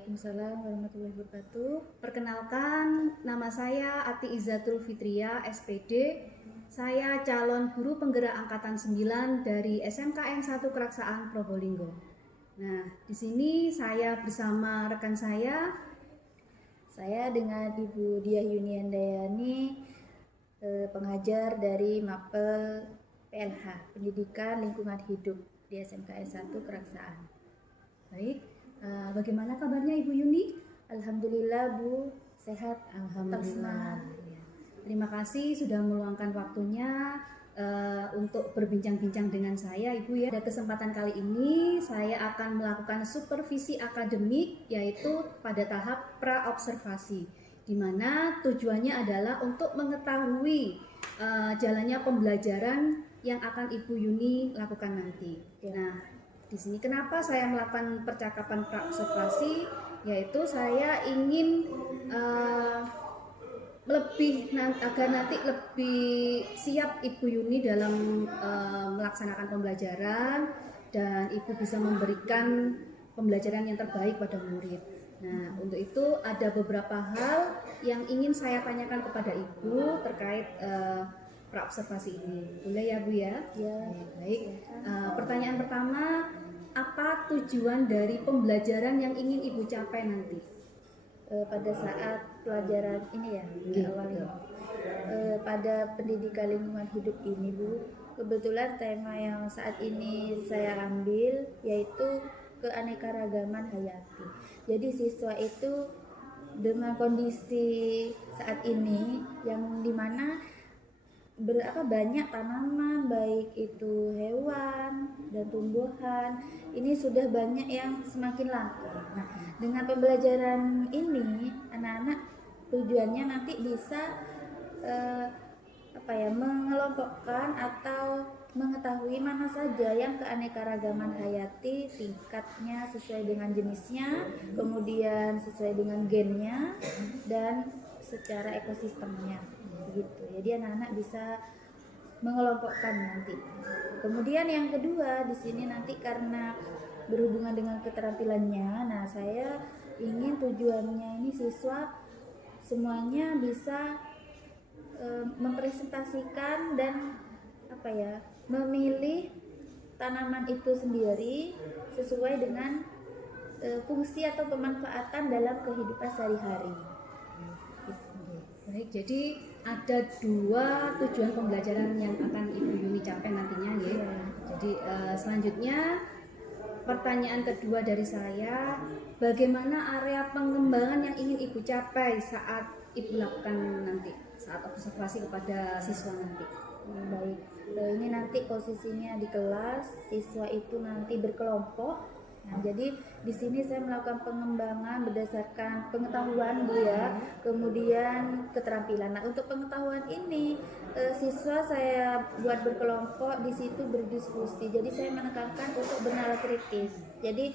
Waalaikumsalam warahmatullahi wabarakatuh. Perkenalkan, nama saya Ati Izzatul Fitria, SPD. Saya calon guru penggerak angkatan 9 dari SMKN 1 Keraksaan Probolinggo. Nah, di sini saya bersama rekan saya. Saya dengan Ibu Diah Yuniandayani, pengajar dari Mapel PLH, Pendidikan Lingkungan Hidup di SMKN 1 Keraksaan. Baik, bagaimana kabarnya Ibu Yuni? Alhamdulillah Bu, sehat. Alhamdulillah. Ya. Terima kasih sudah meluangkan waktunya untuk berbincang-bincang dengan saya Ibu ya. Pada kesempatan kali ini saya akan melakukan supervisi akademik yaitu pada tahap pra-observasi, di mana tujuannya adalah untuk mengetahui jalannya pembelajaran yang akan Ibu Yuni lakukan nanti. Nah, di sini kenapa saya melakukan percakapan pra-observasi, yaitu saya ingin agar nanti lebih siap Ibu Yuni dalam melaksanakan pembelajaran dan Ibu bisa memberikan pembelajaran yang terbaik pada murid. Nah, untuk itu ada beberapa hal yang ingin saya tanyakan kepada Ibu terkait pra-observasi ini. Boleh ya Bu ya? Ya. Baik. Pertanyaan pertama, apa tujuan dari pembelajaran yang ingin Ibu capai nanti? Pada saat pelajaran ini ya, di awal ini. Pada pendidikan lingkungan hidup ini Bu, kebetulan tema yang saat ini saya ambil yaitu keanekaragaman hayati. Jadi siswa itu dengan kondisi saat ini yang dimana banyak tanaman, baik itu hewan dan tumbuhan, ini sudah banyak yang semakin langka. Nah, dengan pembelajaran ini anak-anak tujuannya nanti bisa mengelompokkan atau mengetahui mana saja yang keanekaragaman hayati, tingkatnya sesuai dengan jenisnya, kemudian sesuai dengan gennya dan secara ekosistemnya gitu. Jadi anak-anak bisa mengelompokkan nanti. Kemudian yang kedua di sini nanti karena berhubungan dengan keterampilannya, nah saya ingin tujuannya ini siswa semuanya bisa mempresentasikan dan memilih tanaman itu sendiri sesuai dengan fungsi atau pemanfaatan dalam kehidupan sehari-hari. Baik, jadi ada dua tujuan pembelajaran yang akan Ibu Yuni capai nantinya ya. Jadi selanjutnya pertanyaan kedua dari saya, bagaimana area pengembangan yang ingin Ibu capai saat Ibu lakukan nanti, saat observasi kepada siswa nanti? Baik, ini nanti posisinya di kelas, siswa itu nanti berkelompok. Nah, jadi di sini saya melakukan pengembangan berdasarkan pengetahuan Bu ya, kemudian keterampilan. Nah, untuk pengetahuan ini siswa saya buat berkelompok, di situ berdiskusi. Jadi saya menekankan untuk bernalar kritis. Jadi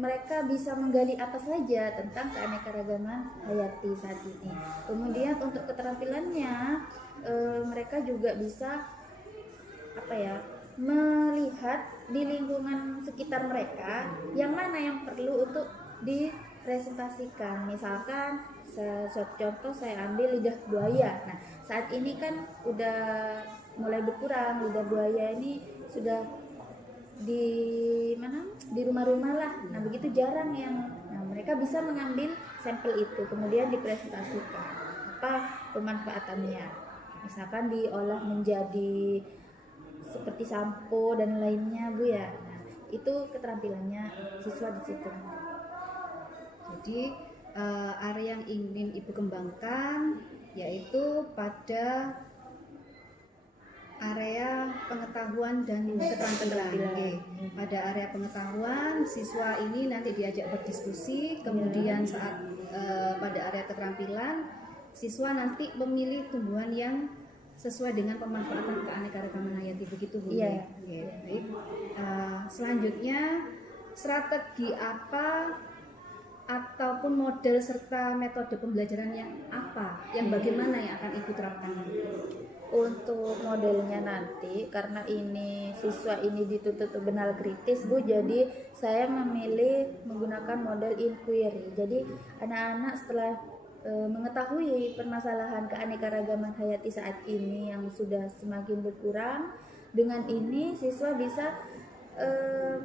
mereka bisa menggali apa saja tentang keanekaragaman hayati saat ini. Kemudian untuk keterampilannya mereka juga bisa melihat di lingkungan sekitar mereka yang mana yang perlu untuk dipresentasikan. Misalkan suatu contoh saya ambil lidah buaya. Nah, saat ini kan udah mulai berkurang, lidah buaya ini sudah di rumah-rumah lah. Nah, begitu jarang mereka bisa mengambil sampel itu kemudian dipresentasikan apa pemanfaatannya. Misalkan diolah menjadi seperti sampo dan lainnya Bu ya. Nah, itu keterampilannya siswa di situ. Jadi area yang ingin Ibu kembangkan yaitu pada area pengetahuan dan keterampilan. Pada area pengetahuan, siswa ini nanti diajak berdiskusi, kemudian saat pada area keterampilan, siswa nanti memilih tumbuhan yang sesuai dengan pemanfaatan keanekaragaman hayati, begitu Bu? Iya. Baik. Selanjutnya, strategi apa ataupun model serta metode pembelajaran yang bagaimana yang akan Ibu terapkan nanti? Untuk modelnya nanti, karena ini siswa ini dituntut benal kritis Bu, jadi saya memilih menggunakan model inquiry. Jadi anak-anak setelah mengetahui permasalahan keanekaragaman hayati saat ini yang sudah semakin berkurang, dengan ini siswa bisa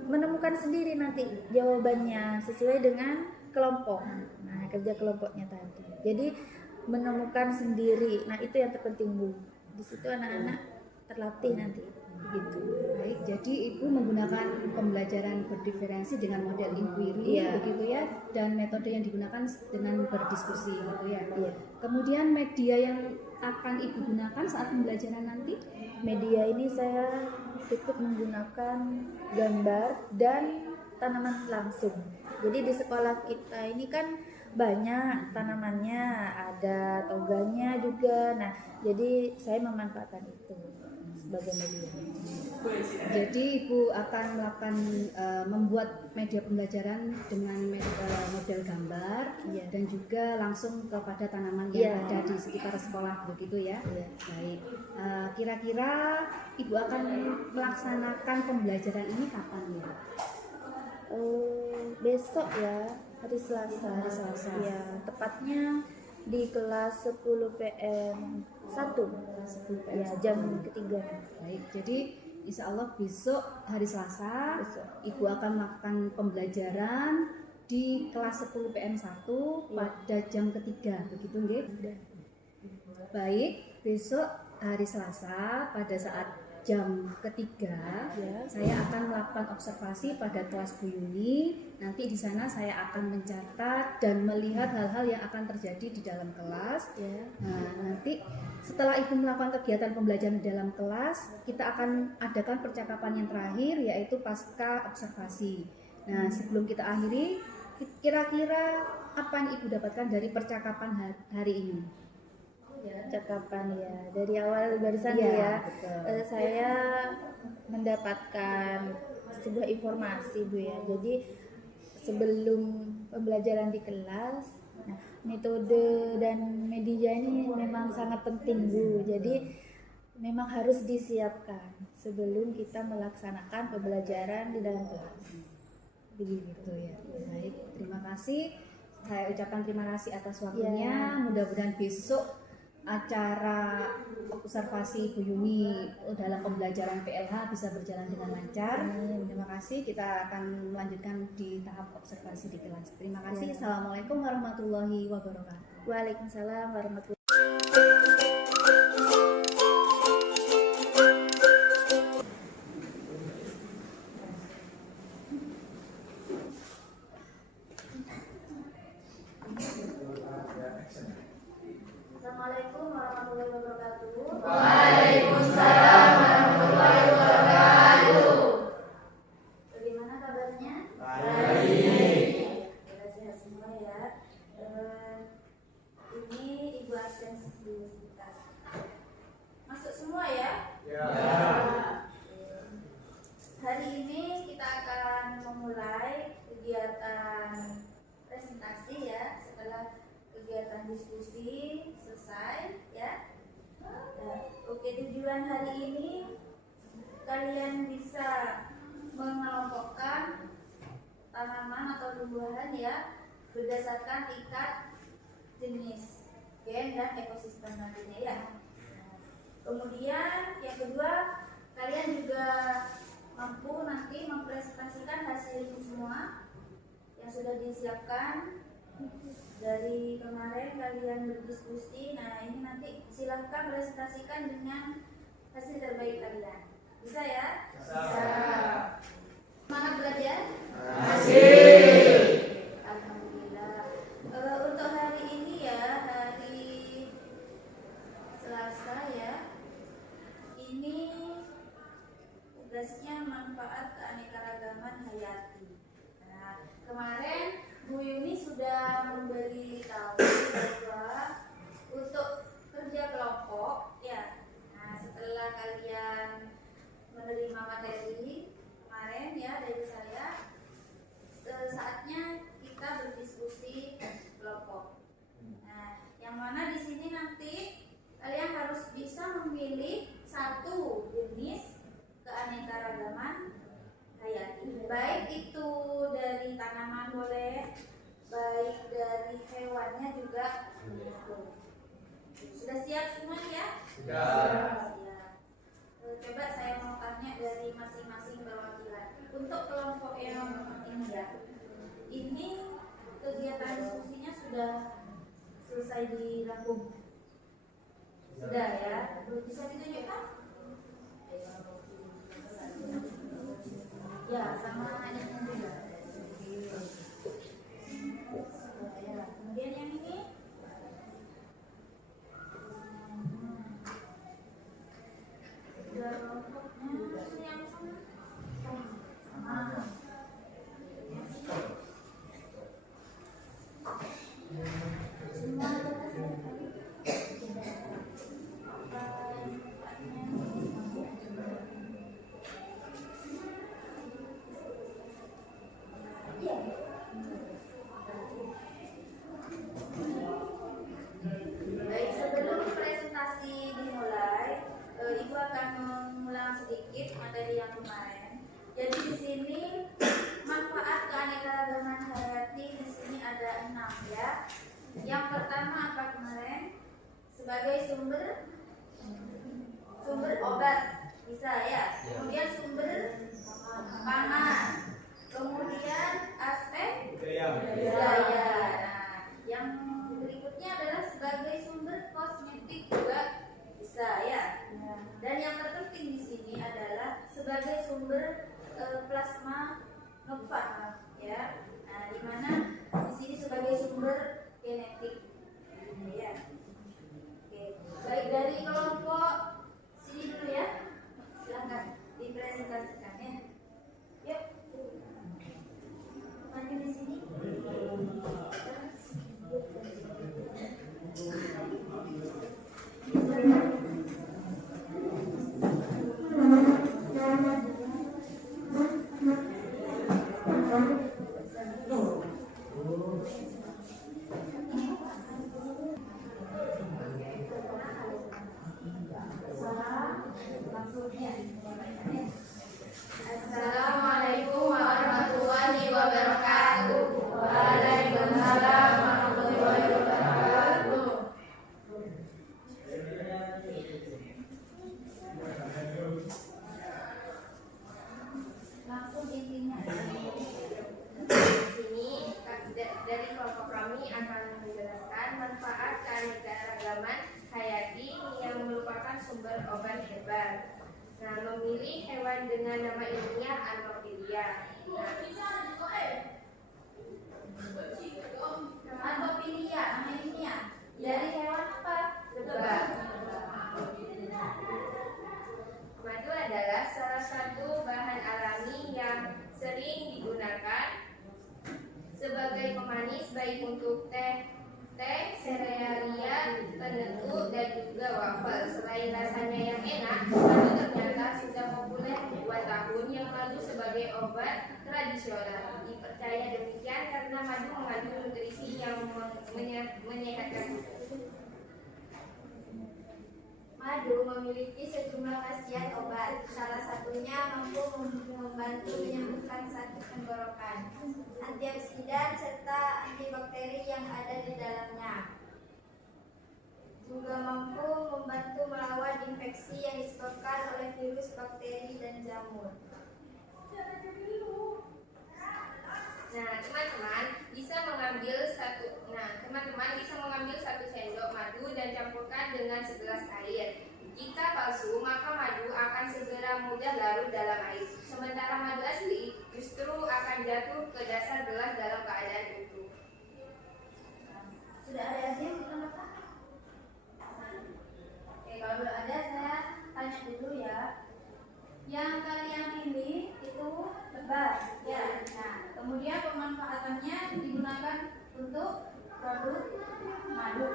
menemukan sendiri nanti jawabannya sesuai dengan kelompok. Nah, kerja kelompoknya tadi. Jadi menemukan sendiri. Nah, itu yang terpenting Bu. Di situ anak-anak terlatih nanti begitu. Baik, jadi Ibu menggunakan pembelajaran berdiferensi dengan model inquiry, Iya. begitu ya, dan metode yang digunakan dengan berdiskusi, gitu ya. Iya. Kemudian media yang akan Ibu gunakan saat pembelajaran nanti? Media ini saya cukup menggunakan gambar dan tanaman langsung. Jadi di sekolah kita ini kan banyak tanamannya, ada toganya juga. Nah, jadi saya memanfaatkan itu sebagai media. Jadi Ibu akan melakukan membuat media pembelajaran dengan model gambar, Iya. dan juga langsung kepada tanaman yang Iya. ada di sekitar sekolah, begitu ya. Iya. Baik. Kira-kira Ibu akan melaksanakan pembelajaran ini kapan ya? Besok ya, hari Selasa. Hari Selasa. Ya, tepatnya di kelas 10 PM 1. 10 Ya, jam ketiga. Baik, jadi insya Allah besok hari Selasa Besok. Ibu akan melakukan pembelajaran di kelas 10 PM 1 pada jam ketiga, begitu nggih? Baik, besok hari Selasa pada saat jam ketiga Ya. saya akan melakukan observasi pada kelas Bu Yuni. Nanti di sana saya akan mencatat dan melihat hal-hal yang akan terjadi di dalam kelas. Ya. Nah, nanti setelah Ibu melakukan kegiatan pembelajaran di dalam kelas, kita akan adakan percakapan yang terakhir, yaitu pasca observasi. Nah, sebelum kita akhiri, kira-kira apa yang Ibu dapatkan dari percakapan hari ini? Percakapan ya, dari awal barusan Iya, ya, betul. saya mendapatkan sebuah informasi Bu ya. Jadi sebelum pembelajaran di kelas, nah, metode dan media ini memang sangat penting Bu. Jadi memang harus disiapkan sebelum kita melaksanakan pembelajaran di dalam kelas. Begitu ya. Baik, terima kasih. Saya ucapkan terima kasih atas waktunya. Mudah-mudahan besok acara observasi Bu Yuni dalam pembelajaran PLH bisa berjalan dengan lancar. Terima kasih. Kita akan melanjutkan di tahap observasi di kelas. Terima kasih. Assalamualaikum warahmatullahi wabarakatuh. Waalaikumsalam warahmatullahi. Assalamualaikum warahmatullahi wabarakatuh. Waalaikumsalam warahmatullahi wabarakatuh. Bagaimana kabarnya? Baik. Kita sehat semua ya. Ini Ibu absen dulu sebentar. Masuk semua ya? Ya. Hari ini kita akan memulai kegiatan presentasi ya, setelah kegiatan diskusi selesai ya. Oke, tujuan hari ini kalian bisa mengelompokkan tanaman atau tumbuhan ya berdasarkan tingkat jenis, gen dan ekosistem nantinya ya. Kemudian yang kedua, kalian juga mampu nanti mempresentasikan hasil ini semua yang sudah disiapkan. Dari kemarin kalian berdiskusi, nah ini nanti silahkan presentasikan dengan hasil terbaik kalian. Bisa ya? Bisa. Semangat belajar? Masih. Alhamdulillah. Untuk hari ini ya, hari Selasa ya, ini tugasnya manfaat keanekaragaman hayati. Nah, kemarin Bu Yuni sudah memberi tahu bahwa untuk kerja kelompok ya. Nah, setelah kalian menerima materi kemarin ya dari saya, saatnya kita berdiskusi kelompok. Nah, yang mana di sini nanti kalian harus bisa memilih satu jenis keanekaragaman hayati, baik itu dari tanaman boleh, baik dari hewannya juga. Sudah siap semuanya ya? Siap. Coba saya mau tanya dari masing-masing perwakilan. Untuk kelompok yang ini ya, ini kegiatan diskusinya sudah selesai dirangkum. Sudah ya? Bisa ditunjukkan? Ya, sama ayatnya juga. Ya. Kemudian yang ini kelompoknya yang sama. Baik, sebelum presentasi dimulai, Ibu akan mengulang sedikit materi yang kemarin. Jadi di sini manfaat keanekaragaman hayati di sini ada 6 ya. Yang pertama apa kemarin? Sebagai sumber obat bisa ya. Kemudian sumber pangan. Kemudian aspek budaya. Nah, yang berikutnya adalah sebagai sumber kosmetik juga bisa ya. Dan yang terpenting di sini adalah sebagai sumber plasma nutfah ya. Nah, di mana di sini sebagai sumber genetik ya. Oke. Baik, dari kelompok sini dulu ya. Silakan dipresentasikan ya. Yuk. Maju di sini. Assalamualaikum warahmatullahi wabarakatuh. Waalaikumsalam warahmatullahi wabarakatuh. Langsung intinya. Sini dari kelompok kami akan menjelaskan manfaat keanekaragaman hayati yang merupakan sumber obat herbal. Nah, memilih hewan dengan nama ilmiah Anophelia. Anophelia, nama ilmiah. Dari hewan apa? Lebah. Madu adalah salah satu bahan alami yang sering digunakan sebagai pemanis baik untuk teh, serealia, penetu, dan juga wafel. Selain rasanya yang enak, madu ternyata sudah populer 2 tahun yang lalu sebagai obat tradisional. Dipercaya demikian karena madu mengandung nutrisi yang menyehatkan. Madu memiliki sejumlah khasiat obat. Salah satunya mampu membantu menyembuhkan sakit tenggorokan, antioksidan serta antibakteri yang ada di dalamnya. Juga mampu membantu melawan infeksi yang disebabkan oleh virus, bakteri, dan jamur. Nah, teman-teman bisa mengambil satu sendok madu dan campurkan dengan segelas air. Jika palsu, maka madu akan segera mudah larut dalam air. Sementara madu asli justru akan jatuh ke dasar gelas dalam keadaan utuh. Sudah ada yang menambahkan? Oke, kalau belum ada saya tanya dulu ya. Yang kalian pilih itu lebah, ya. Nah, kemudian pemanfaatannya digunakan untuk produk madu.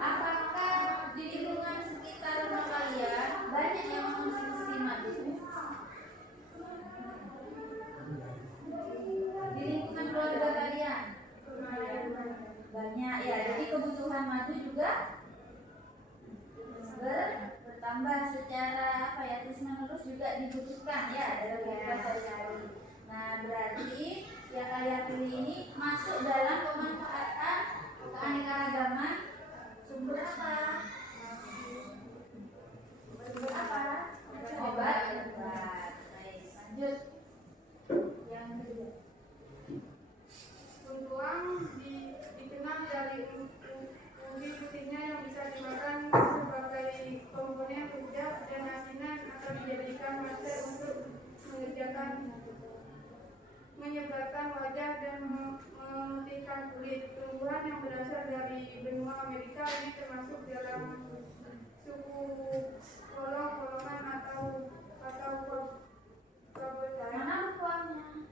Apakah di lingkungan sekitar rumah kalian banyak yang mengonsumsi madu? Di lingkungan keluarga kalian banyak ya. Jadi kebutuhan madu juga tambah secara terus menerus juga dibutuhkan ya dalam kehidupan sehari-hari. Nah, berarti yang kalian pilih ini masuk dalam pemanfaatan keanekaragaman sumber apa? Sumber apa? Obat. Baik, lanjut. Yang kedua. Bengkoang dikenal dari umbi putihnya yang bisa dimakan sebagai komponen rujak dan asinan atau dijadikan masker untuk menyebarkan wajah dan memutihkan kulit. Tumbuhan yang berasal dari benua Amerika ini termasuk dalam suku kolong-kolongan atau kabel Mana bukuannya?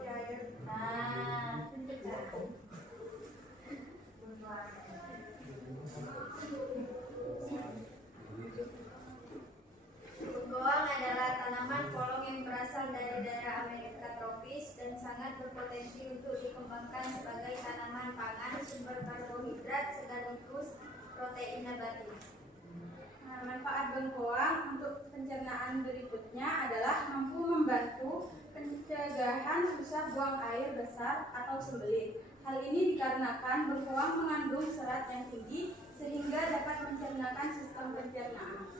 cair. Nah, tunjukkan. Bengkoang adalah tanaman polong yang berasal dari daerah Amerika tropis dan sangat berpotensi untuk dikembangkan sebagai tanaman pangan, sumber karbohidrat sekaligus protein nabati. Nah, manfaat bengkoang untuk pencernaan berikutnya adalah mampu membantu pencegahan susah buang air besar atau sembelit. Hal ini dikarenakan bengkoang mengandung serat yang tinggi sehingga dapat mencernakan sistem pencernaan.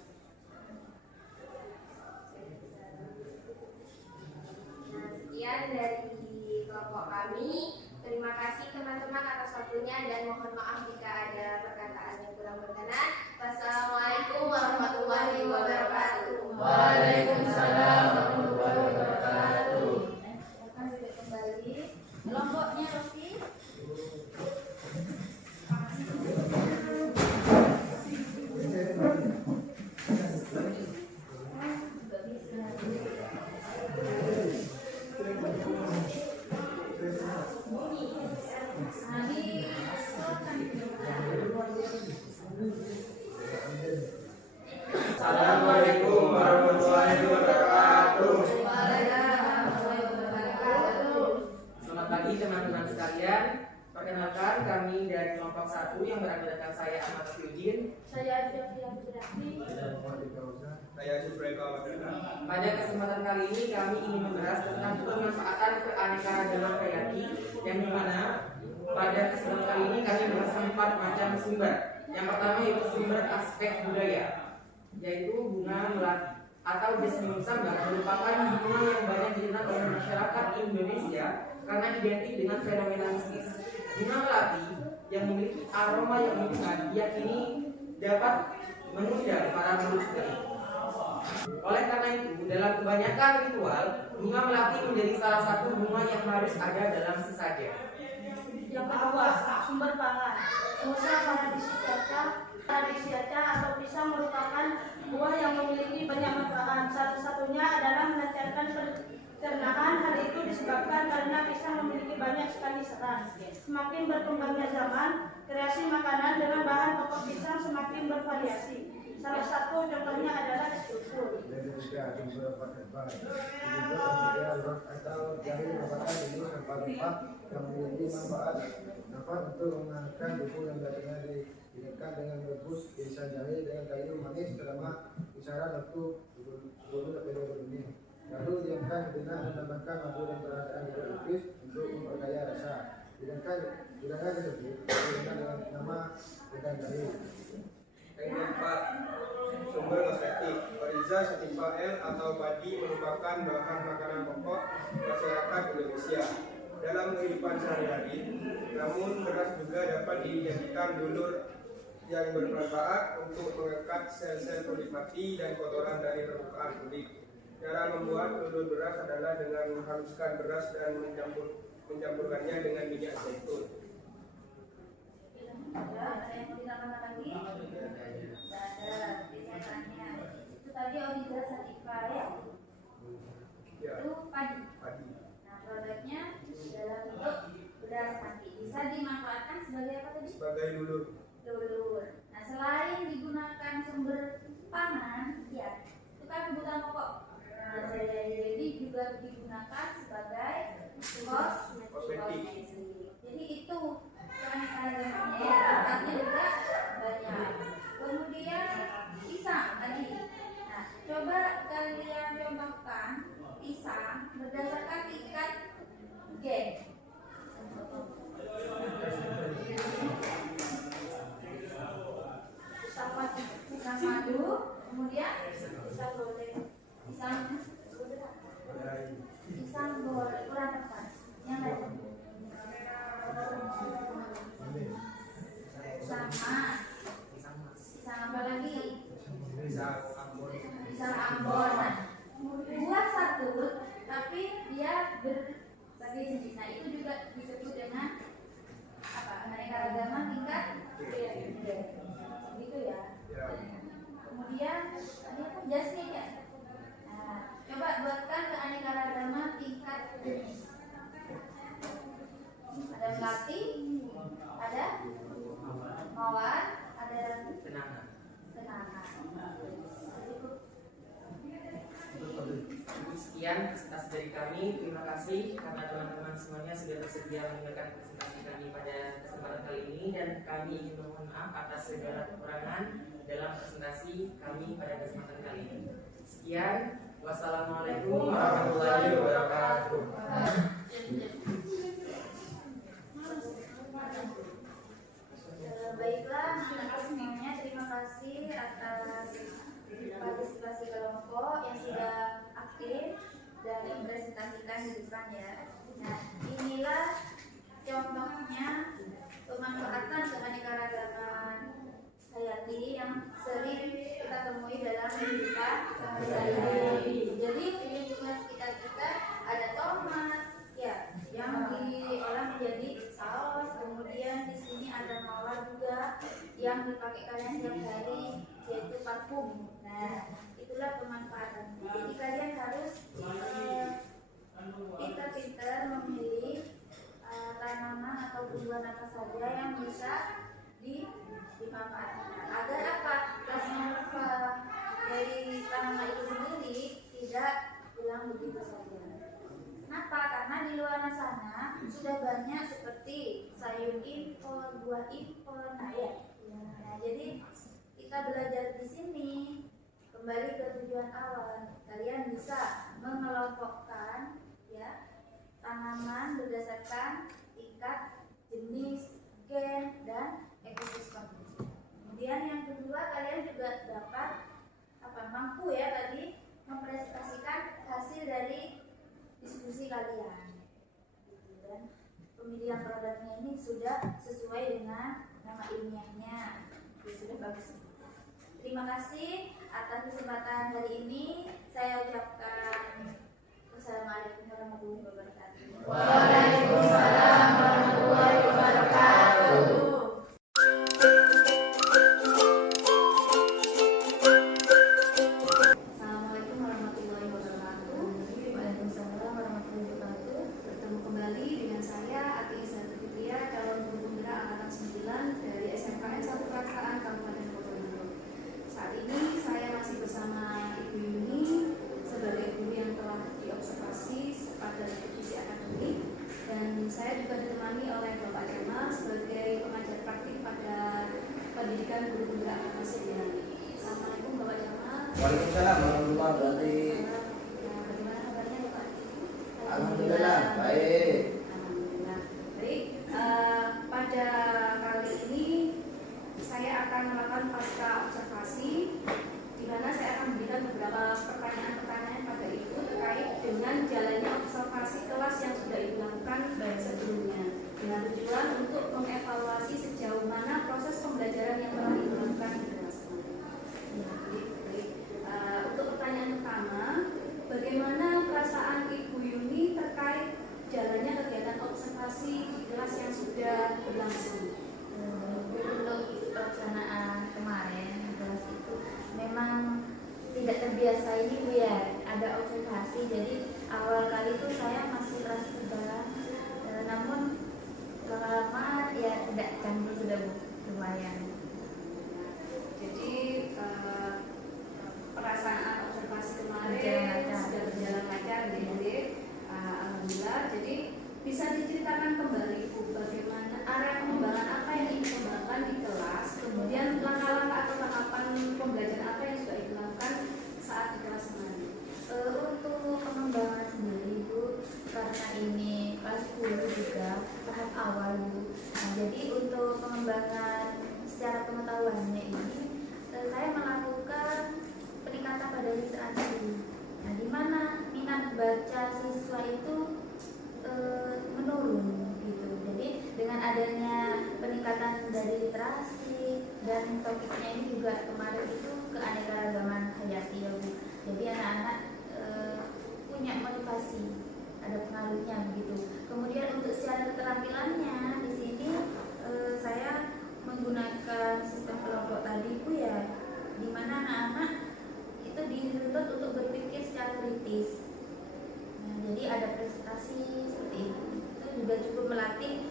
Nah, sekian dari kelompok kami. Terima kasih teman-teman atas waktunya dan mohon maaf jika ada perkataan yang kurang berkenan. Wassalamualaikum warahmatullahi wabarakatuh. Waalaikumsalam warahmatullahi wabarakatuh. Akan duduk kembali. Kelompoknya Rofi. Assalamualaikum warahmatullahi wabarakatuh. Selamat pagi teman-teman sekalian. Perkenalkan, kami dari kelompok 1 yang beranggotakan saya Ahmad Fiujin. Saya Fiafia Fidrati. Saya Supreka Wadana. Pada kesempatan kali ini kami ingin membahas tentang pemanfaatan keanekaragaman hayati, yang dimana pada kesempatan kali ini kami membahas 4 macam sumber. Yang pertama yaitu sumber aspek budaya, yaitu bunga melati atau Jasmine Samba, merupakan bunga yang banyak dikenal oleh masyarakat Indonesia karena identik dengan fenomena mistis. Bunga melati yang memiliki aroma yang menyengat diyakini dapat mengundang para makhluk gaib. Oleh karena itu, dalam kebanyakan ritual, bunga melati menjadi salah satu bunga yang harus ada dalam sesajen. Yang kedua, sumber pangan. Musa paradisiaca atau pisang merupakan buah yang memiliki banyak manfaat. Satu-satunya adalah melancarkan pencernaan. Hal itu disebabkan karena pisang memiliki banyak sekali serat. Semakin berkembangnya zaman, kreasi makanan dengan bahan pokok pisang semakin bervariasi. Salah satu contohnya adalah es kukur. Yang memiliki manfaat dapat untuk menghangatkan tubuh yang biasanya dihidupkan dengan merebus irisan jahe dengan kayu manis selama kisaran waktu 10 sampai 20 menit. Lalu diamkan sejenak dan tambahkan madu dan perasaan jeruk nipis untuk memperkaya rasa. Hidangan tersebut digunakan dengan nama udang jahe. Yang keempat, sumber kosmetik. Oriza sativa L atau padi merupakan bahan makanan pokok masyarakat Indonesia dalam kehidupan sehari-hari. Namun beras juga dapat dijadikan dulur yang bermanfaat untuk mengekat sel-sel kulit mati dan kotoran dari permukaan kulit. Cara membuat dulur beras adalah dengan menghaluskan beras dan mencampurkannya dengan minyak zaitun. Ada yang mau ditambahkan lagi? Tidak ada. Biasanya itu tadi Oriza sativa ya. Ya, Itu padi. padi. Nah, produknya dalam bentuk beras nanti bisa dimanfaatkan sebagai apa tadi? Sebagai dulur. Dulur. Nah, selain digunakan sumber pangan, ya, itu kan kebutuhan pokok. Nah, jadi juga digunakan sebagai kosmetik. Jadi itu keanekaragamannya, ya, manfaatnya juga banyak. Kemudian pisang tadi Pisang apa lagi? Pisang Ambon. Pisang Ambon. Nah, buah satu tapi dia berbagai jenis. Nah, itu juga disebut dengan apa? Aneka ragaman tingkat gitu ya. Kemudian tadi apa? Jasmine ya. Nah, coba buatkan keanekaragaman tingkat jenis. Ada melati, ada mawar, ada Kenanga. Sekian presentasi dari kami. Terima kasih karena teman-teman semuanya sudah bersedia mendengarkan presentasi kami pada kesempatan kali ini, dan kami ingin memohon maaf atas segala kekurangan dalam presentasi kami pada kesempatan kali ini. Sekian, wassalamualaikum warahmatullahi wabarakatuh. Baiklah, anak semuanya, terima kasih atas partisipasi kelompok yang sudah aktif dan mempresentasikan di depan ya. Nah, inilah contohnya pemanfaatan keanekaragaman hayati yang sering kita temui dalam kehidupan sehari-hari. Jadi di lingkungan sekitar kita ada tomat, ya, yang diolah menjadi saus. Kemudian di sini ada mawar juga yang dipakai kalian setiap hari, yaitu parfum. Nah, itulah pemanfaatannya. Jadi kalian harus pintar-pintar memilih tanaman atau tumbuhan apa saja yang bisa dimanfaatkan. Agar apa? Plasma dari tanaman itu sendiri tidak hilang begitu saja. Kenapa? Karena di luar sana sudah banyak seperti sayur impor, buah impor. Nah, ya. Nah, jadi kita belajar di sini. Kembali ke tujuan awal, kalian bisa mengelompokkan ya tanaman berdasarkan tingkat jenis, gen, dan ekosistem. Kemudian yang kedua, kalian juga dapat mampu ya tadi mempresentasikan hasil dari diskusi kalian. Dan pemilihan produknya ini sudah sesuai dengan nama ilmiahnya. Sudah bagus. Terima kasih atas kesempatan hari ini. Saya ucapkan wassalamualaikum warahmatullahi wabarakatuh. Waalaikumsalam warahmatullahi wabarakatuh. Assalamualaikum warahmatullahi wabarakatuh. Waalaikumsalam warahmatullahi wabarakatuh. Bertemu kembali dengan saya Ati Isatu Fitria, calon guru penggerak angkatan 9 dari SMKN 1 Peraksaan Kabupaten Probolinggo. Saat ini saya masih bersama Ibu Yuni sebagai guru yang telah diobservasi pada divisi akademik, dan saya juga ditemani oleh Bapak Jamal sebagai pengajar praktik pada pendidikan guru penggerak angkatan 9. Assalamualaikum Bapak Jamal. Waalaikumsalam warahmatullahi wabarakatuh. Bagaimana kabarnya Bapak? Alhamdulillah baik. Alhamdulillah baik. Pada kali ini saya akan melakukan pasca observasi, di mana saya akan memberikan beberapa pertanyaan-pertanyaan pada Ibu terkait dengan jalannya observasi kelas yang sudah Ibu lakukan sebelumnya, dengan tujuan untuk mengevaluasi sejauh mana proses pembelajaran yang telah Ibu lakukan di kelas. Baik. Untuk pertanyaan pertama, bagaimana perasaan Ibu Yuni terkait jalannya kegiatan observasi di kelas yang sudah berlangsung? Untuk pelaksanaan kemarin kelas itu memang tidak terbiasa ini Bu ya, ada observasi. Jadi awal kali itu saya masih merasa terbalas, namun lama ya tidak canggung, sudah lumayan. Jadi perasaan observasi kemarin Berjalan lancar. sudah berjalan lancar, jadi alhamdulillah. Jadi bisa diceritakan kembali Ibu bagaimana area pengembangan apa yang Ibu kembangkan di kelas, kemudian langkah-langkah atau tahapan pembelajaran apa yang sudah Ibu lakukan saat di kelas kemarin. Untuk pengembangan sendiri Bu, karena ini kelas 10 juga tahap awal Bu. Nah, jadi untuk inspirasi, dan topiknya ini juga kemarin itu keanekaragaman hayati ya Bu. Jadi anak-anak punya motivasi, ada pengaruhnya begitu. Kemudian untuk secara keterampilannya di sini saya menggunakan sistem kelompok tadi Bu ya, di mana anak-anak itu dituntut untuk berpikir secara kritis. Nah, jadi ada presentasi seperti itu juga cukup melatih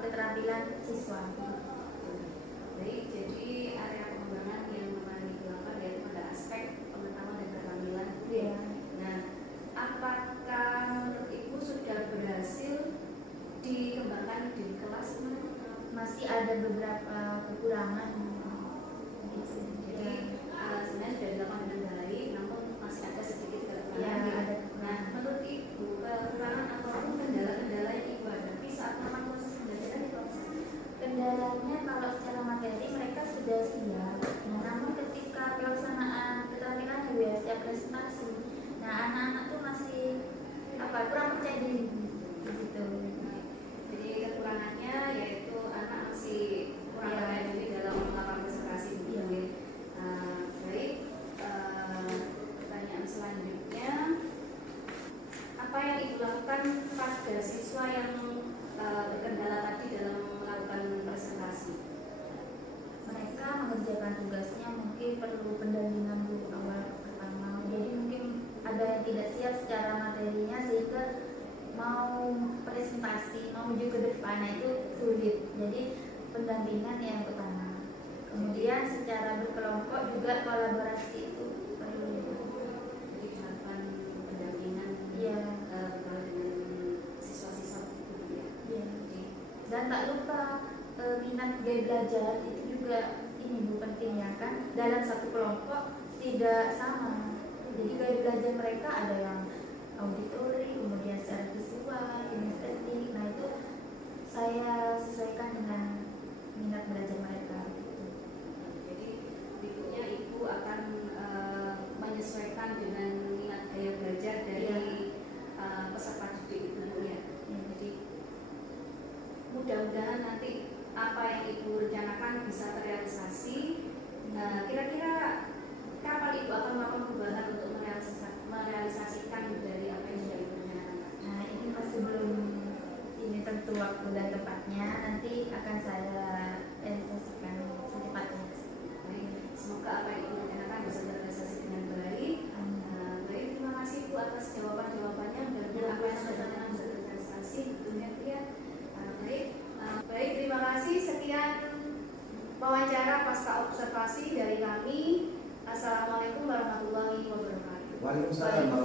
keterampilan siswa. Baik, jadi area pengembangan yang kemarin dilakukan yaitu pada aspek pengetahuan dan keterampilan. Ya. Nah, apakah menurut Ibu sudah berhasil dikembangkan di kelas? Masih ada beberapa kekurangan. Gitu. Jadi sebenarnya sudah dilakukan dengan baik, namun masih ada sedikit kekurangan. Ya, ada. Nah, menurut Ibu kekurangan ataupun kendala-kendala yang Ibu hadapi saat memang proses pembelajaran di kelas? Kendalanya kalau secara materi mereka sudah siap, nah, namun ketika pelaksanaan keterampilan ya setiap presentasi, nah anak-anak tuh masih kurang percaya diri gitu. Jadi kekurangannya yaitu anak masih kurang percaya diri dalam melakukan presentasi. Baik, pertanyaan selanjutnya, apa yang Ibu lakukan pada siswa yang berkendala tadi dalam melakukan presentasi? Mereka mengerjakan tugasnya mungkin perlu pendampingan dulu awal pertama. Jadi mungkin ada yang tidak siap secara materinya sehingga mau presentasi, mau maju ke depan itu sulit. Jadi pendampingan yang utama. Kemudian secara berkelompok juga kolaborasi itu perlu. Jadi dilakukan pendampingan dengan siswa-siswa itu ya. Iya. Dan tak lupa minat gaya belajar itu juga ini Bu penting ya kan, dalam satu kelompok tidak sama. Jadi gaya belajar mereka ada yang auditori, kemudian secara visual, kinestetik. Nah itu saya sesuaikan dengan minat belajar mereka. Jadi berikutnya Ibu akan menyesuaikan dengan minat gaya belajar dari peserta didik itu ya. Jadi mudah-mudahan nanti apa yang Ibu rencanakan bisa terrealisasi. Kira-kira kapan Ibu akan melakukan perubahan untuk merealisasikan dari apa yang sudah Ibu rencanakan? Nah ini masih belum ini tentu waktu dan tempatnya, nanti akan saya realisasikan secepatnya. Baik, semoga apa yang Ibu rencanakan bisa terrealisasi dengan baik. Baik, terima kasih Bu atas jawaban-jawabannya. Mudah-mudahan apa yang sudah rencanakan bisa terrealisasi. Tentunya ya. Baik, terima kasih. Sekian wawancara pasca observasi dari kami. Assalamualaikum warahmatullahi wabarakatuh. Waalaikumsalam.